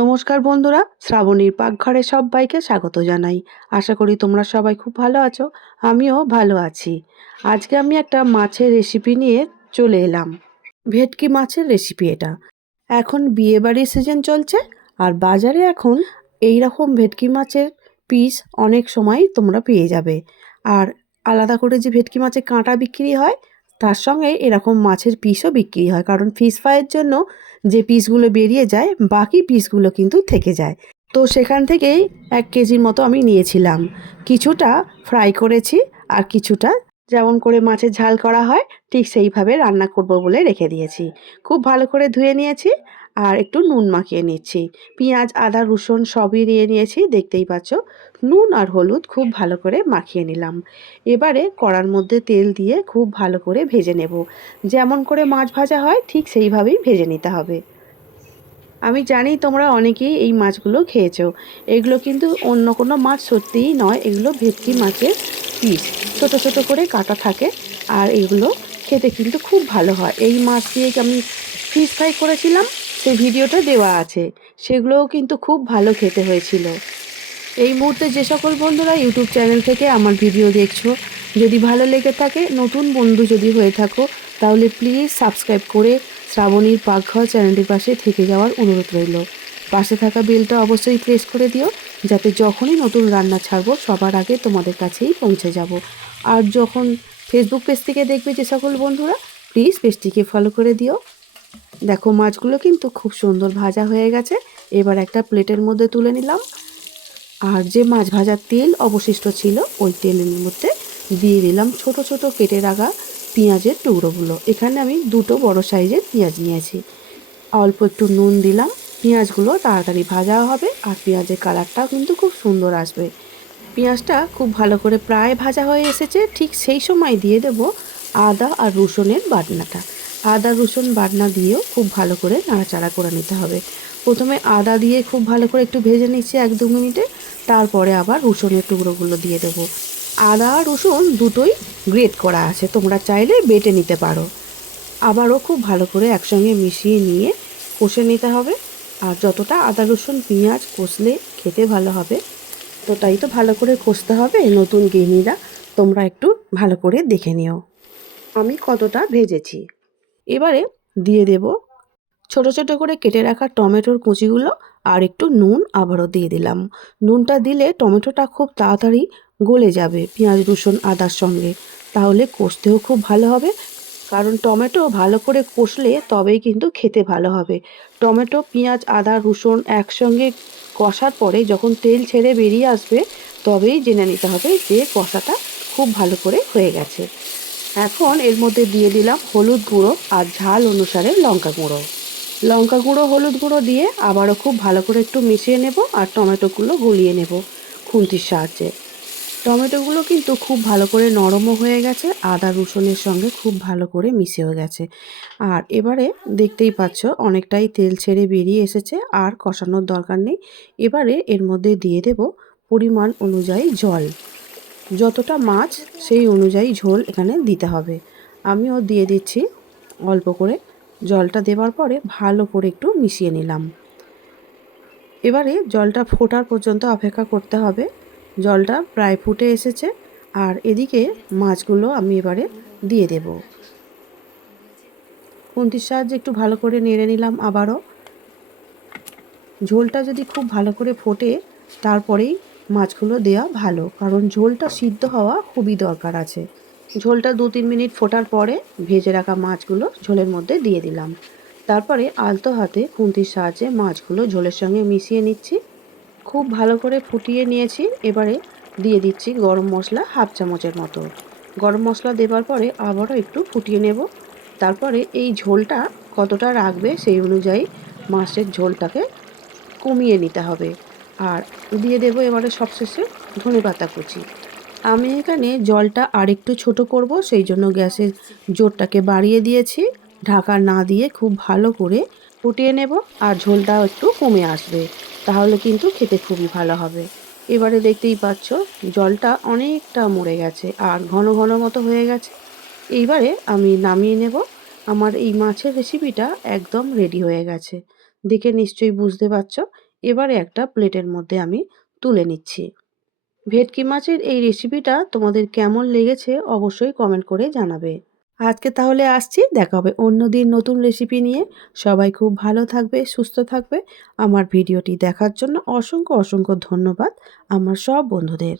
নমস্কার বন্ধুরা, শ্রাবণীর পাকঘরে সবাইকে স্বাগত জানাই। আশা করি তোমরা সবাই খুব ভালো আছো। আমিও ভালো আছি। আজকে আমি একটা মাছের রেসিপি নিয়ে চলে এলাম। ভেটকি মাছের রেসিপি এটা। এখন বিয়েবাড়ির সিজন চলছে আর বাজারে এখন এই রকম ভেটকি মাছের পিস অনেক সময় তোমরা পেয়ে যাবে। আর আলাদা করে যে ভেটকি মাছের কাঁটা বিক্রি হয় তার সঙ্গে এরকম মাছের পিসও বিক্রি হয়, কারণ ফিশ ফ্রাইয়ের জন্য যে পিসগুলো বেরিয়ে যায় বাকি পিসগুলো কিন্তু থেকে যায়। তো সেখান থেকেই 1 কেজির মতো আমি নিয়েছিলাম। কিছুটা ফ্রাই করেছি আর কিছুটা যেমন করে মাছের ঝাল করা হয় ঠিক সেইভাবে রান্না করব বলে রেখে দিয়েছি। খুব ভালো করে ধুয়ে নিয়েছি আর একটু নুন মাখিয়ে নিচ্ছি। পেঁয়াজ, আদা, রসুন সবই দিয়ে নিয়েছি, দেখতেই পাচ্ছ। নুন আর হলুদ খুব ভালো করে মাখিয়ে নিলাম। এবারে কড়ার মধ্যে তেল দিয়ে খুব ভালো করে ভেজে নেব। যেমন করে মাছ ভাজা হয় ঠিক সেইভাবেই ভেজে নিতে হবে। আমি জানি তোমরা অনেকেই এই মাছগুলো খেয়েছো। এগুলো কিন্তু অন্য কোনো মাছ সত্যিই নয়, এগুলো ভেটকি মাছের পিস। ছোট ছোট করে কাটা থাকে আর এগুলো খেতে কিন্তু খুব ভালো হয়। এই মাছ দিয়ে আমি ফিশ ফ্রাই করেছিলাম, সেই ভিডিওটা দেওয়া আছে। সেগুলোও কিন্তু খুব ভালো খেতে হয়েছিল। এই মুহূর্তে যে সকল বন্ধুরা ইউটিউব চ্যানেল থেকে আমার ভিডিও দেখছো, যদি ভালো লেগে থাকে, নতুন বন্ধু যদি হয়ে থাকো, তাহলে প্লিজ সাবস্ক্রাইব করে শ্রাবণীর পাকঘর চ্যানেলটির পাশে থেকে যাওয়ার অনুরোধ রইল। পাশে থাকা বেলটা অবশ্যই প্রেস করে দিও, যাতে যখনই নতুন রান্না ছাড়বো সবার আগে তোমাদের কাছেই পৌঁছে যাব। আর যখন ফেসবুক পেজ থেকে দেখবে যে সকল বন্ধুরা, প্লিজ পেজটিকে ফলো করে দিও। দেখো মাছগুলো কিন্তু খুব সুন্দর ভাজা হয়ে গেছে। এবার একটা প্লেটের মধ্যে তুলে নিলাম আর যে মাছ ভাজার তেল অবশিষ্ট ছিল ওই তেলের মধ্যে দিয়ে দিলাম ছোট ছোট কেটে রাখা পেঁয়াজের টুকরোগুলো। এখানে আমি দুটো বড় সাইজের পেঁয়াজ নিয়েছি। অল্প একটু নুন দিলাম, পেঁয়াজগুলো তাড়াতাড়ি ভাজা হবে আর পেঁয়াজের কালারটাও কিন্তু খুব সুন্দর আসবে। পেঁয়াজটা খুব ভালো করে প্রায় ভাজা হয়ে এসেছে, ঠিক সেই সময় দিয়ে দেব আদা আর রসুনের বাটনাটা। আদা রসুন বাটনা দিয়েও খুব ভালো করে নাড়াচাড়া করে নিতে হবে। প্রথমে আদা দিয়ে খুব ভালো করে একটু ভেজে নিচ্ছি 1-2 মিনিটে, তারপরে আবার রসুনের টুকরোগুলো দিয়ে দেবো। আদা আর রসুন দুটোই গ্রেট করা আছে, তোমরা চাইলে বেটে নিতে পারো। আবারও খুব ভালো করে একসঙ্গে মিশিয়ে নিয়ে কষে নিতে হবে। আর যতটা আদা রসুন পেঁয়াজ কষলে খেতে ভালো হবে ততটাই তো ভালো করে কষতে হবে। নতুন গৃহিণীরা তোমরা একটু ভালো করে দেখে নিও আমি কতটা ভেজেছি। এবারে দিয়ে দেব ছোট ছোট করে কেটে রাখা টমেটোর কুচিগুলো আর একটু নুন আবারও দিয়ে দিলাম। নুনটা দিলে টমেটোটা খুব তাড়াতাড়ি গলে যাবে পেঁয়াজ রসুন আদার সঙ্গে, তাহলে কষতেও খুব ভালো হবে। কারণ টমেটো ভালো করে কষলে তবেই কিন্তু খেতে ভালো হবে। টমেটো পেঁয়াজ আদা রসুন একসঙ্গে কষার পরে যখন তেল ছেড়ে বেরিয়ে আসবে তবেই জেনে নিতে হবে যে কষাটা খুব ভালো করে হয়ে গেছে। এখন এর মধ্যে দিয়ে দিলাম হলুদ গুঁড়ো আর ঝাল অনুসারে লঙ্কা গুঁড়ো। লঙ্কা গুঁড়ো হলুদ গুঁড়ো দিয়ে আবারও খুব ভালো করে একটু মিশিয়ে নেব আর টমেটোগুলো গলিয়ে নেব খুন্তির সাহায্যে। টমেটোগুলো কিন্তু খুব ভালো করে নরমও হয়ে গেছে, আদা রসুনের সঙ্গে খুব ভালো করে মিশেও গেছে। আর এবারে দেখতেই পাচ্ছ অনেকটাই তেল ছেড়ে বেরিয়ে এসেছে, আর কষানোর দরকার নেই। এবারে এর মধ্যে দিয়ে দেব পরিমাণ অনুযায়ী জল। যতটা মাছ সেই অনুযায়ী ঝোল এখানে দিতে হবে। আমিও দিয়ে দিচ্ছি অল্প করে। জলটা দেওয়ার পরে ভালো করে একটু মিশিয়ে নিলাম। এবারে জলটা ফোটার পর্যন্ত অপেক্ষা করতে হবে। জলটা প্রায় ফুটে এসেছে আর এদিকে মাছগুলো আমি এবারে দিয়ে দেব। খুন্তির সাহায্যে একটু ভালো করে নেড়ে নিলাম আবারও। ঝোলটা যদি খুব ভালো করে ফোটে তারপরেই মাছগুলো দেওয়া ভালো, কারণ ঝোলটা সিদ্ধ হওয়া খুবই দরকার আছে। ঝোলটা 2-3 মিনিট ফোটার পরে ভেজে রাখা মাছগুলো ঝোলের মধ্যে দিয়ে দিলাম। তারপরে আলতো হাতে খুন্তির সাহায্যে মাছগুলো ঝোলের সঙ্গে মিশিয়ে নিচ্ছি। খুব ভালো করে ফুটিয়ে নিয়েছি। এবারে দিয়ে দিচ্ছি গরম মশলা 1/2 চামচের মতো। গরম মশলা দেওয়ার পরে আবারও একটু ফুটিয়ে নেব। তারপরে এই ঝোলটা কতটা রাখবে সেই অনুযায়ী মাছের ঝোলটাকে কমিয়ে নিতে হবে। আর দিয়ে দেবো এবারে সবশেষে ধনেপাতা কুচি। আমি এখানে জলটা আরেকটু ছোট করব, সেই জন্য গ্যাসের জোরটাকে বাড়িয়ে দিয়েছি। ঢাকা না দিয়ে খুব ভালো করে ফুটিয়ে নেব আর ঝোলটাও একটু কমে আসবে, তাহলে কিন্তু খেতে খুবই ভালো হবে। এবারে দেখতেই পাচ্ছ জলটা অনেকটা মরে গেছে আর ঘন ঘন মতো হয়ে গেছে। এইবারে আমি নামিয়ে নেব। আমার এই মাছের রেসিপিটা একদম রেডি হয়ে গেছে। দেখে নিশ্চয়ই বুঝতে পারছ। এবারে একটা প্লেটের মধ্যে আমি তুলে নিচ্ছি। ভেটকি মাছের এই রেসিপিটা তোমাদের কেমন লেগেছে অবশ্যই কমেন্ট করে জানাবে। আজকে তাহলে আসছি, দেখা হবে অন্যদিন নতুন রেসিপি নিয়ে। সবাই খুব ভালো থাকবে, সুস্থ থাকবে। আমার ভিডিওটি দেখার জন্য অসংখ্য অসংখ্য ধন্যবাদ আমার সব বন্ধুদের।